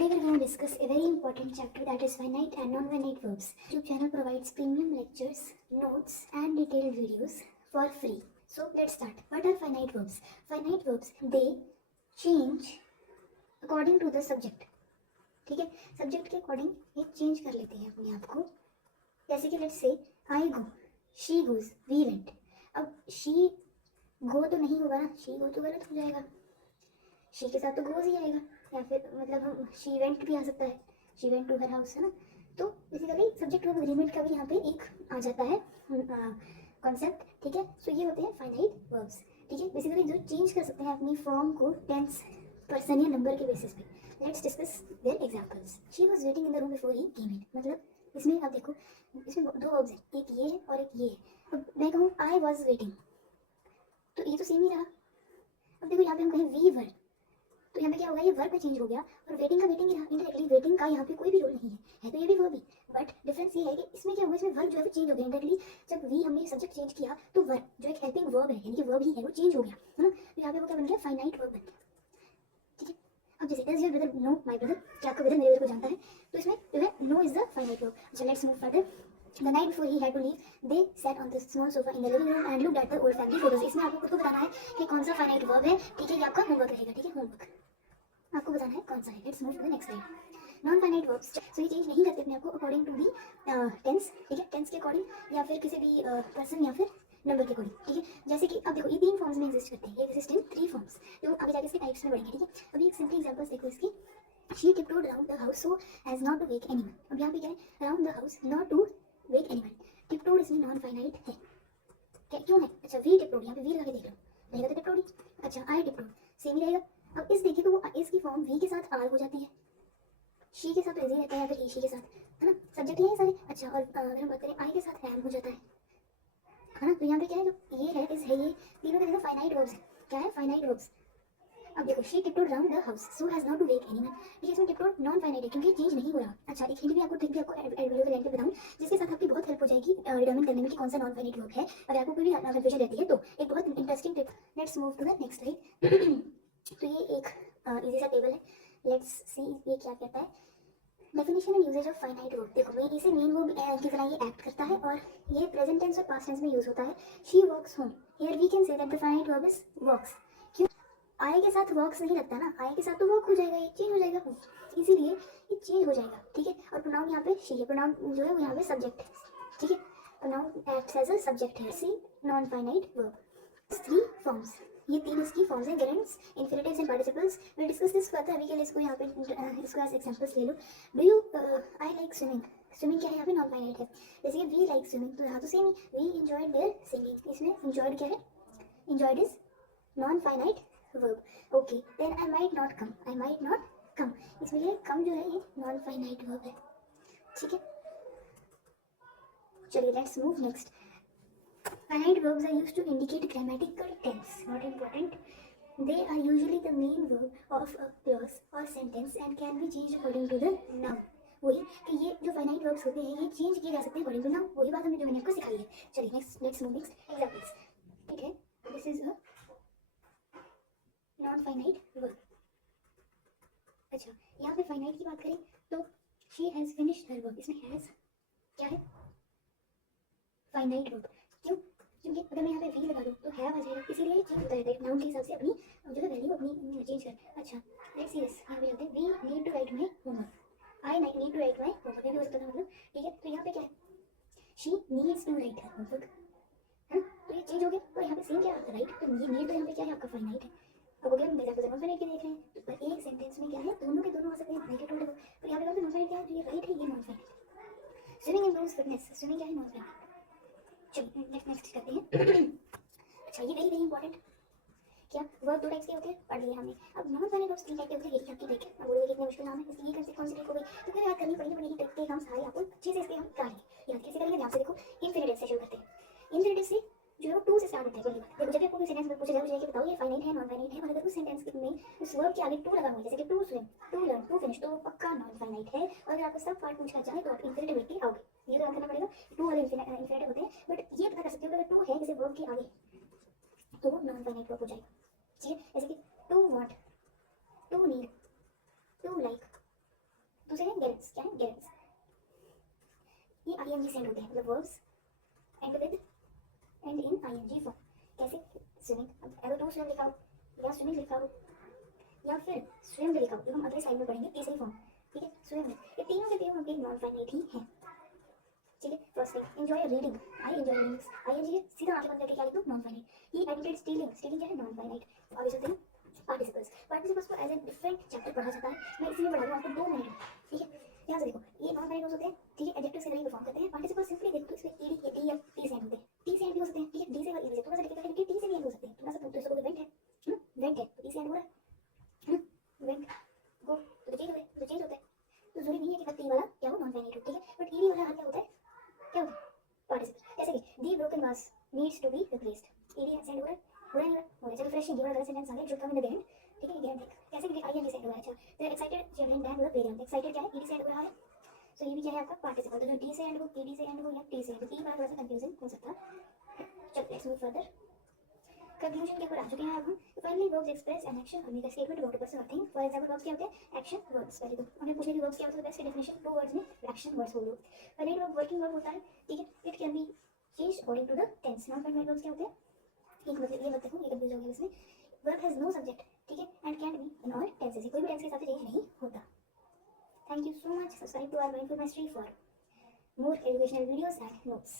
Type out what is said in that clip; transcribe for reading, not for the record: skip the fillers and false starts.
Today we're going to discuss a very important chapter, that is finite and non-finite verbs. YouTube channel provides premium lectures, notes and detailed videos for free. So let's start. What are finite verbs? Finite verbs, they change according to the subject. ठीक है, subject के according ये change कर लेते हैं अपने आप को. जैसे कि let's say I go, she goes, we went. अब शी गो तो नहीं होगा ना, शी गो तो गलत हो जाएगा, शी के साथ तो गोज ही आएगा, या फिर मतलब शी वेंट भी आ सकता है, she went to her house, है ना. तो बेसिकली सब्जेक्ट वर्ब एग्रीमेंट का भी यहाँ पे एक आ जाता है कॉन्सेप्ट. ठीक है, सो ये होते हैं फाइनाइट वर्ब्स. ठीक है, बेसिकली जो चेंज कर सकते हैं अपनी फॉर्म को टेंस, पर्सन या नंबर के बेसिस पे. Let's discuss their examples. She was waiting in the room before he came in. मतलब इसमें आप देखो, इसमें दो वर्ब्स हैं, एक ये है और एक ये है. अब मैं कहूँ आई वाज वेटिंग, तो ये तो सेम ही रहा. अब देखो यहाँ पे हम कहें वी वर, तो यहाँ पे क्या होगा, ये वर्ब में चेंज हो गया और वेटिंग का वेटिंग ही रहा. इंडायरेक्टली वेटिंग का यहाँ पे कोई भी रोल नहीं है तो ये भी वर्ब ही. बट डिफरेंस ये है कि इसमें क्या होगा, इसमें वर्ब जो है वो चेंज हो गया इंडायरेक्टली. जब वी हमने सब्जेक्ट चेंज किया तो वर्ब जो एक हेल्पिंग वर्ब है, यानी कि वर्ब ही है, वो चेंज हो गया, है ना. तो यहाँ पे वो क्या बन गया, फाइनाइट वर्ब बन गया. ठीक है, अब जैसे does your brother know my brother, क्या आपका ब्रदर मेरे ब्रदर को जानता है, तो इसमें जो है no is the finite verb. अच्छा, let's move further. The night before he had to leave, they sat on the small sofa in the living room and looked at the old family photos. इसमें आपको खुद को बताना है कि कौन सा फाइनाइट वर्ब है. ठीक है, ये आपका होमवर्क रहेगा. ठीक है, होमवर्क आपको बताना है कौन सा है. Let's move to the next slide. Non finite verbs, so ये चेंज नहीं करते अपने आप को अकॉर्डिंग टू दी टेंस. ठीक है, टेंस के अकॉर्डिंग या फिर किसी भी पर्सन या फिर नंबर के अकॉर्डिंग. ठीक है, जैसे कि अब देखो ये तीन फॉर्म्स में एग्जिस्ट करते हैं, ये एग्जिस्ट इन थ्री फॉर्म्स, जो आगे जाके इसके टाइप्स में बढ़ेंगे. ठीक है, अभी एक सिंपल एग्जांपल्स देखो इसकी. She tiptoed around the house so as not to wake anyone. अब यहाँ पे क्या है, around the house not to wake anyone. tiptoed इसमें नॉन फाइनाइट है. क्या क्यों है, अच्छा वी tiptoed, यहाँ पे वी लगा के देख लो, रहेगा तो tiptoed ही. अच्छा आई tiptoed सेम ही रहेगा. अब इस देखिए तो वो इस की फॉर्म वी के साथ आर हो जाती है, शी के साथ तो इजी रहता है या फिर ही शी के साथ, है ना. सब्जेक्ट ये है सारे. अच्छा, और अगर हम बात करें आई के साथ एम हो जाता है ना. तो यहाँ पे क्या है, जो ये है इस है, ये तीनों के तीनों फाइनाइट वर्ब्स है. क्या है, फाइनाइट वर्ब्स. अब देखो she tiptoed round the house so as not to wake anyone. ये इसमें tiptoed नॉन फाइनाइट है क्योंकि चेंज नहीं हो रहा. अच्छा, एक हिंट भी आपको, ट्रिक भी आपको वीडियो के एंड पे बताऊं, जिसके साथ आपकी बहुत हेल्प हो जाएगी डिटरमाइन करने में कि कौन सा नॉन फाइनाइट वर्ब है. अगर आपको कोई भी कंफ्यूजन रहती है तो एक बहुत interesting tip. Let's move to the next slide. तो ये एक इजी सा टेबल है. लेट्स सी ये क्या कहता है. Definition and usages of finite verb. देखो मैं इसे मेन वर्ब की तरह ये एक्ट करता है और ये प्रेजेंट टेंस और पास्ट टेंस में यूज होता है. She works home. Here we can say that the finite verb is works. क्यों, आई के साथ वर्क्स नहीं लगता ना, आई के साथ तो वर्क हो जाएगा, ये चेंज हो जाएगा, इसीलिए ये चेंज हो जाएगा. ठीक है, और प्रोनाउन यहाँ पे शी है, प्रोनाउन जो है वो यहाँ पे सब्जेक्ट है. ठीक है, pronoun acts as a subject है. See non finite verb. Three forms, ये तीन इसकी फॉर्म्स हैं, gerunds, infinitives and participles. Will discuss this further. अभी के लिए इसको यहाँ पे इसको एज एग्जांपल्स ले लो. Do you I like swimming. Swimming क्या है, यहाँ पे नॉन फाइनाइट है. जैसे कि वी लाइक स्विमिंग, तो यहाँ तो सेम ही, वी एंजॉयड देयर सिंगिंग. इसमें एंजॉयड क्या है, enjoyed is non finite verb. Okay, then I might not come. I might not come. इसमें ये come जो है ये नॉन फाइनाइट verb है. ठीक है, चलिए let's move next. Finite verbs are used to indicate grammatical tense. Not important. They are usually the main verb of a clause or sentence and can be changed according to the noun. वही कि ये जो finite verbs होते हैं ये change किए जा सकते हैं अकॉर्डिंग टू नाउन. वही बात हमने जो मैंने आपको सिखाई है. चलिए next, let's move next examples. ठीक है, this is a non finite verb. अच्छा, यहाँ पे फाइनाइट की बात करें तो she has finished her work. इसमें हैज क्या है, फाइनाइट वर्ब. क्यों, क्योंकि अगर मैं यहाँ पे वी लगा दूँ तो हैव आ जाएगा, इसीलिए चेंज होता रहता है नाउन के हिसाब से अपनी जो है वैल्यू अपनी चेंज कर. अच्छा, लेट्स सी दिस. यहाँ पे चलते हैं. We need to write my homework. I need to write my homework भी हो सकता था मतलब. ठीक है, तो यहाँ पे क्या है, she needs to write her homework, है. तो ये चेंज हो गया और यहाँ पे सेम क्या आता है, राइट. तो ये नीड तो यहाँ पे क्या है, आपका फाइनाइट है. अब अगर हम एग्जांपल नॉन फाइनाइट के देख रहे हैं तो एक सेंटेंस में क्या है, दोनों के दोनों आ सकते हैं, राइट और रॉन्ग. तो यहाँ पे नॉन फाइनाइट क्या है, तो ये राइट है, ये non finite. Swimming improves fitness. Swimming क्या है, नॉन फाइनाइट. चलिए नेक्स्ट करते हैं. अच्छा, ये वेरी इंपॉर्टेंट. क्या वर्ब दो टाइप्स के होते हैं, पढ़ लिया हमने. अब नॉन फाइनाइट वर्ब्स तीन टाइप के होते हैं. यही आपकी ट्रिक है. अब बोलोगे कितने मुश्किल नाम है, इसलिए ये कौन सी ट्रिक हो गई, तो कोई याद करनी पड़ेगी. ट्रिक के हम सारे आपको अच्छे से इसके हम करेंगे. याद कैसे करेंगे, ध्यान से देखो. इन्फिनिटिव से शुरू करते हैं. इन्फिनिटिव से जो है वो टू से स्टार्ट होता है. पहली बात देखो, जब भी आपको कोई सेंटेंस में पूछा जाए कि बताओ ये फाइनाइट है नॉन फाइनाइट है, और अगर उस सेंटेंस में उस वर्ब के आगे टू लगा हुआ है, जैसे कि to swim, to learn, to finish, तो पक्का नॉन फाइनाइट है. और अगर आपको सब पार्ट पूछा जाए तो आप इन्फिनिटिव लेके आओगे. ये तो याद करना पड़ेगा. टू वाले इन्फिनिटिव होते हैं, बट ये पता कर सकते हो कि अगर टू है किसी वर्ब के आगे तो वो नॉन फाइनाइट वर्ब हो जाएगा. ठीक है, जैसे कि to want, to need, to like, दूसरे हैं गेरेंट्स। क्या है? गेरेंट्स। ये आईएनजी से एंड होते हैं, मतलब verbs end with end in ING form. कैसे? स्विमिंग, अगर टू स्विम लिखा हो या स्विमिंग लिखा हो या फिर स्विम लिखा हो, जो हम अगले साइड में पढ़ेंगे तीसरी फॉर्म, ठीक है, स्विम। ये तीनों के तीनों आपके नॉन फाइनाइट ही हैं, ठीक है। First thing, enjoy reading. I enjoy reading, ING है, सीधा आगे बंद करके क्या लिखो? Non finite. He edited stealing, stealing क्या है? Non finite. आगे चलते हैं, पार्टिसिपल्स। पार्टिसिपल्स को एज ए डिफरेंट चैप्टर पढ़ा जाता है, मैं इसी में पढ़ा दूँ आपको 2 मिनट में, ठीक है। यहाँ से देखो, ये नॉन फाइनाइट होते हैं, ठीक है, एडजेक्टिव्स के तरह परफॉर्म करते हैं। पार्टिसिपल्स सिंपली देखो, इसमें ईडी या टी या टी से एंड होते हैं, टी से एंड भी हो सकते हैं, ठीक है, डी से और ई से। थोड़ा सा डिफिकल्ट है लेकिन टी से भी एंड हो सकते हैं, थोड़ा सा तो इसको वेंट है, वेंट है तो ई से एंड हो रहा है, वेंट गो तो चेंज होते हैं, तो चेंज होते हैं। तो जरूरी नहीं है कि टी वाला क्या हो? नॉन फाइनाइट हो, ठीक है, बट ईडी वाला क्या होता है? क्या होता है? पार्टिसिपल। जैसे कि the broken was needs to be replaced, ED send हो रहा है, हो रहा है, हो रहा है। चलो फ्रेश ये वाला सेंटेंस आ गया, should come in the end, ठीक है। गेट कैसे कि आईएनजी सेंड हो रहा है। अच्छा, they are excited children than were playground, excited क्या है? ईडी सेंड हो रहा है, सो ये भी क्या है आपका? पार्टिसिपल। तो जो डी से एंड हो, ईडी से एंड हो या टी से एंड हो, टी वाला थोड़ा सा कंफ्यूजन हो सकता है। चलो लेट्स मूव फर्दर। कंक्लूजन के ऊपर आ चुके हैं अब हम। Finally verbs express an action और make a statement about a person और थिंग। फॉर एग्जांपल वर्ब्स क्या होते हैं? Action verbs. पहले तो हमें पूछने की वर्ब्स क्या होता है, बेस्ट डेफिनेशन 2 वर्ड्स में एक्शन वर्ब्स बोलो। फाइनाइट वर्ब वर्किंग वर्ब होता है, ठीक है, it can be change according to the tense. Non finite verbs क्या होते हैं? एक मतलब ये मत देखो, ये कंफ्यूज हो गया इसमें। वर्ब हैज नो सब्जेक्ट, ठीक है, and can be in all tenses, कोई भी टेंस के हिसाब से चेंज नहीं होता। Thank you so much. Subscribe to our mindful mastery for more educational videos and notes.